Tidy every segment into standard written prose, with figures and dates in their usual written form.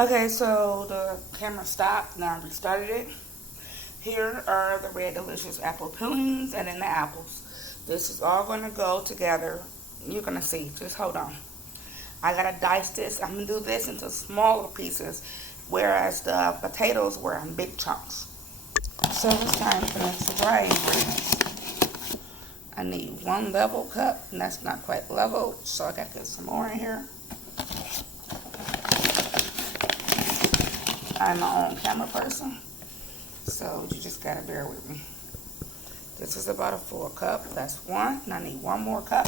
Okay, so the camera stopped. Now I restarted it. Here are the red delicious apple peelings and then the apples. This is all going to go together. You're going to see. Just hold on. I got to dice this. I'm going to do this into smaller pieces, whereas the potatoes were in big chunks. So it's time for the dry ingredients. I need 1 level cup, and that's not quite level, so I got to get some more in here. I'm my own camera person, so you just gotta bear with me. This is about a full cup. That's 1, and I need 1 more cup.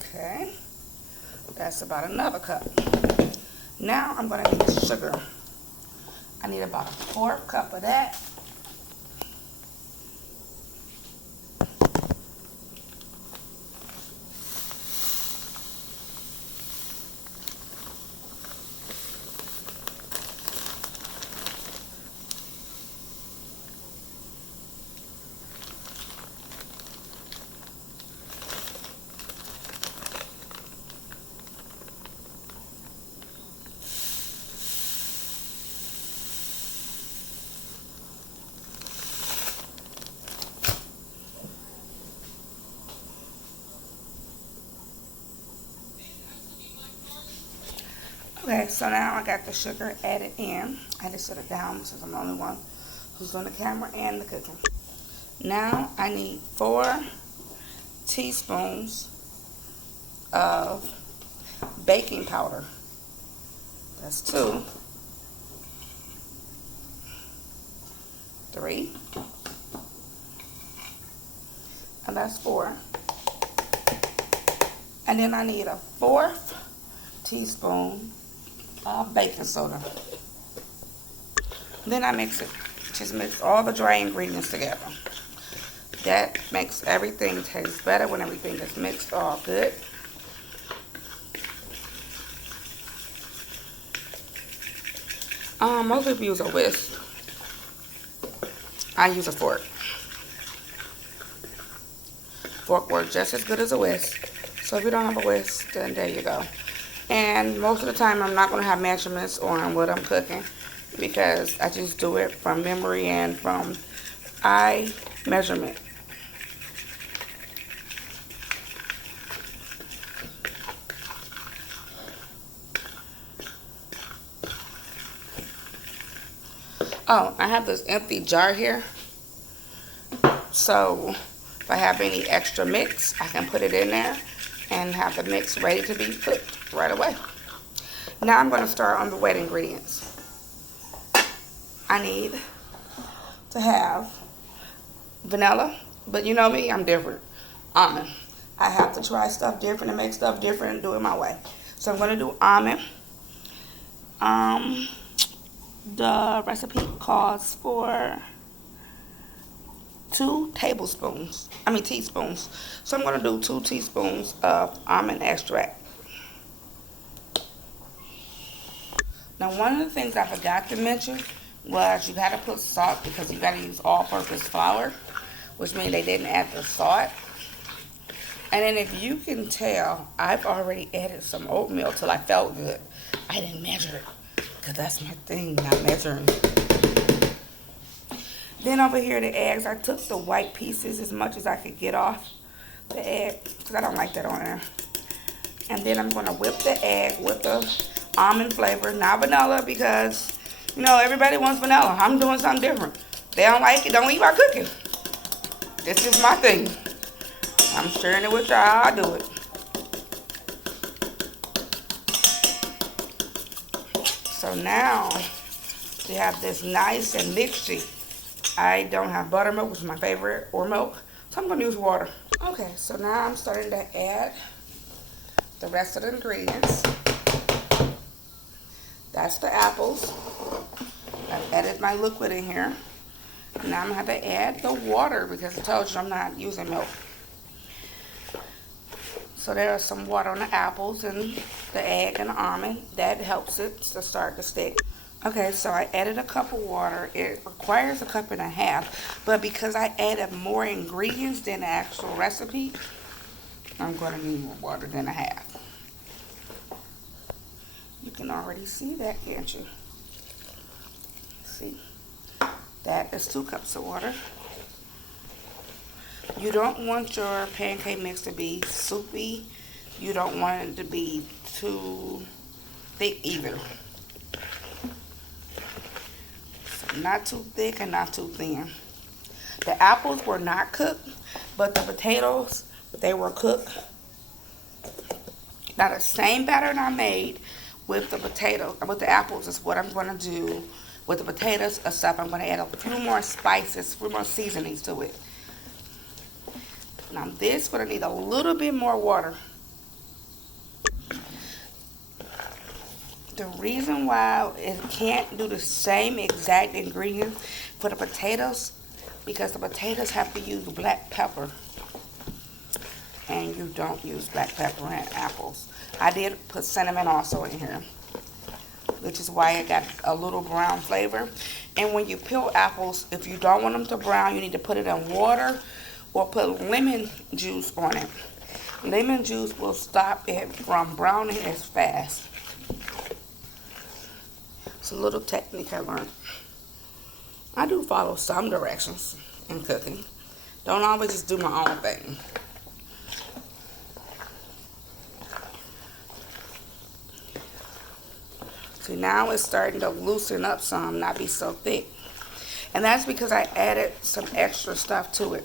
Okay, that's about another cup. Now I'm gonna need sugar. I need about a 1/4 cup of that. Okay, so now I got the sugar added in. I just set it down since I'm the only one who's on the camera and the cooking. Now I need 4 teaspoons of baking powder. That's 2, 3, and that's 4. And then I need a 1/4 teaspoon of baking soda. Then I mix it. Just mix all the dry ingredients together. That makes everything taste better when everything is mixed all good. Most people use a whisk. I use a fork. Fork works just as good as a whisk. So if you don't have a whisk, then there you go. And most of the time I'm not going to have measurements on what I'm cooking because I just do it from memory and from eye measurement. Oh, I have this empty jar here. So if I have any extra mix, I can put it in there and have the mix ready to be cooked right away. Now I'm going to start on the wet ingredients. I need to have vanilla, but you know me, I'm different. Almond. I have to try stuff different and make stuff different and do it my way. So I'm going to do almond. The recipe calls for 2 teaspoons. So I'm going to do 2 teaspoons of almond extract. Now, one of the things I forgot to mention was you got to put salt because you got to use all-purpose flour, which means they didn't add the salt. And then if you can tell, I've already added some oatmeal till I felt good. I didn't measure it because that's my thing, not measuring. Then over here, the eggs, I took the white pieces as much as I could get off the egg because I don't like that on there. And then I'm going to whip the egg with the almond flavor, not vanilla, because, you know, everybody wants vanilla. I'm doing something different. They don't like it, don't eat my cooking. This is my thing. I'm sharing it with y'all how I do it. So now we have this nice and mixy. I don't have buttermilk, which is my favorite, or milk, so I'm going to use water. Okay, so now I'm starting to add the rest of the ingredients. That's the apples. I've added my liquid in here. Now I'm going to have to add the water because I told you I'm not using milk. So there's some water on the apples and the egg and the almond. That helps it to start to stick. Okay, so I added a cup of water. It requires a cup and a half, but because I added more ingredients than the actual recipe, I'm going to need more water than a half. You can already see that, can't you? See, that is 2 cups of water. You don't want your pancake mix to be soupy. You don't want it to be too thick either. So not too thick and not too thin. The apples were not cooked, but the potatoes, they were cooked. Now the same batter I made with the apples is what I'm going to do with the potatoes and stuff. I'm going to add a few more spices, a few more seasonings to it. Now this is going to need a little bit more water. The reason why it can't do the same exact ingredients for the potatoes, because the potatoes have to use black pepper. And you don't use black pepper in apples. I did put cinnamon also in here, which is why it got a little brown flavor. And when you peel apples, if you don't want them to brown, you need to put it in water or put lemon juice on it. Lemon juice will stop it from browning as fast. It's a little technique I learned. I do follow some directions in cooking. Don't always just do my own thing. See, now it's starting to loosen up some, not be so thick. And that's because I added some extra stuff to it.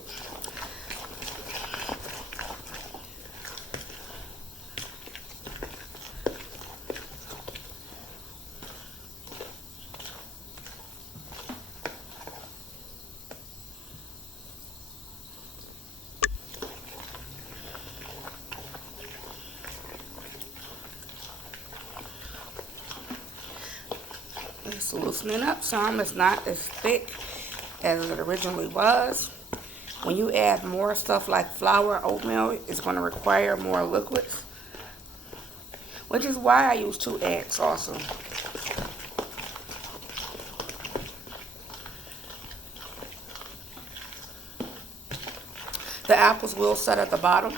It's loosening up some. It's not as thick as it originally was. When you add more stuff like flour, oatmeal, it's going to require more liquids, which is why I use 2 eggs also. The apples will set at the bottom.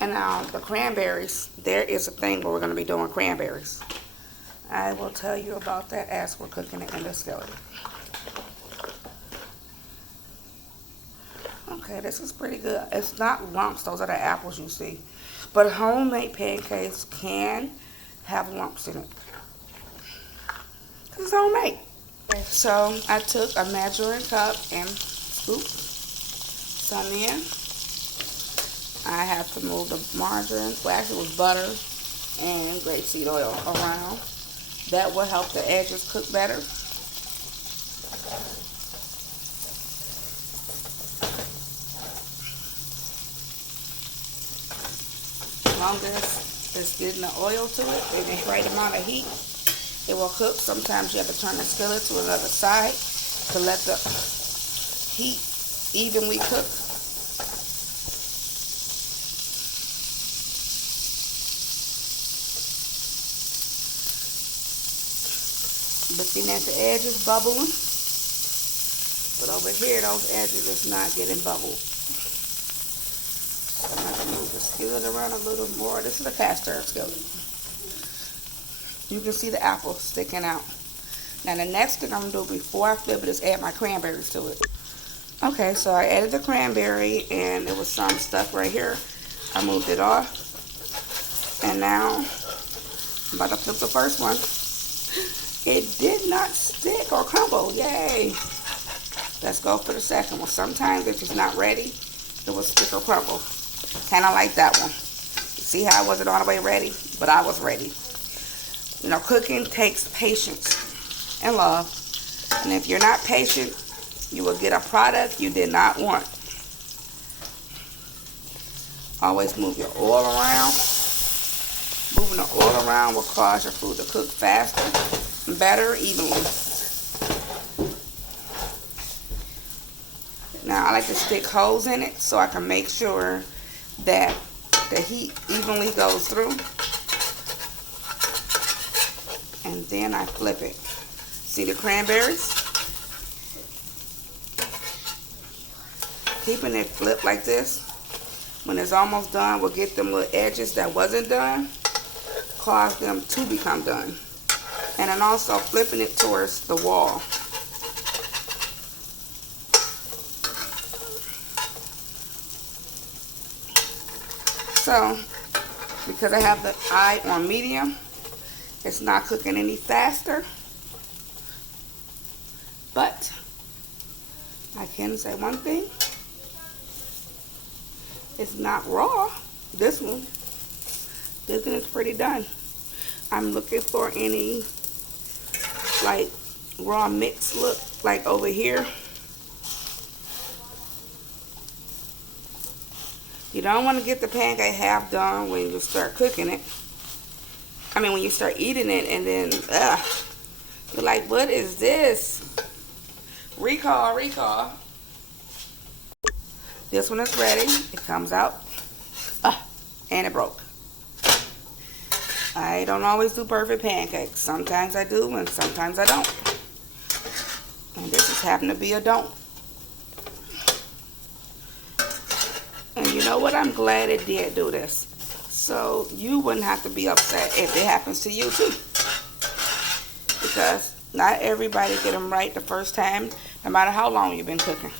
And now the cranberries, there is a thing where we're going to be doing cranberries. I will tell you about that as we're cooking it in the skillet. Okay, this is pretty good. It's not lumps, those are the apples you see. But homemade pancakes can have lumps in it, because it's homemade. Okay, so I took a measuring cup and scooped some in. I have to move the margarine, well actually it was butter and grapeseed oil around. That will help the edges cook better. As long as it's getting the oil to it and the right amount of heat, it will cook. Sometimes you have to turn the skillet to another side to let the heat evenly cook. Looking at the edges bubbling, but over here those edges is not getting bubbled. So I'm going to move the skillet around a little more. This is a cast iron skillet. You can see the apple sticking out. Now the next thing I'm going to do before I flip it is add my cranberries to it. Okay, so I added the cranberry and there was some stuff right here. I moved it off. And now I'm about to flip the first one. It did not stick or crumble. Yay. Let's go for the second one. Sometimes if it's not ready, it will stick or crumble. Kind of like that one. See how I wasn't all the way ready? But I was ready. You know, cooking takes patience and love. And if you're not patient, you will get a product you did not want. Always move your oil around. Moving the oil around will cause your food to cook faster and better evenly. Now I like to stick holes in it so I can make sure that the heat evenly goes through. Then I flip it. See the cranberries? Keeping it flipped like this, when it's almost done, will get them little edges that wasn't done, cause them to become done. And then also flipping it towards the wall. So, because I have the eye on medium, it's not cooking any faster. But I can say one thing. It's not raw. This one is pretty done. I'm looking for any like raw mix look like over here. You don't want to get the pancake half done when you start cooking it. I mean, when you start eating it and then, you're like, what is this? Recall. This one is ready. It comes out. And it broke. I don't always do perfect pancakes. Sometimes I do and sometimes I don't. And this just happened to be a don't. And you know what? I'm glad it did do this. So you wouldn't have to be upset if it happens to you too. Because not everybody get them right the first time, no matter how long you've been cooking.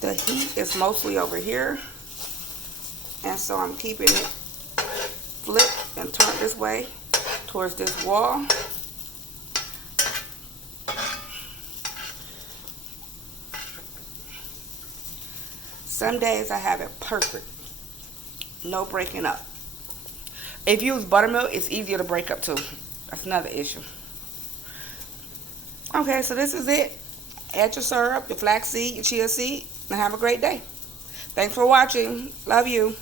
The heat is mostly over here. And so I'm keeping it flipped and turned this way towards this wall. Some days I have it perfect. No breaking up. If you use buttermilk, it's easier to break up too. That's another issue. Okay, so this is it. Add your syrup, your flaxseed, your chia seed, and have a great day. Thanks for watching. Love you.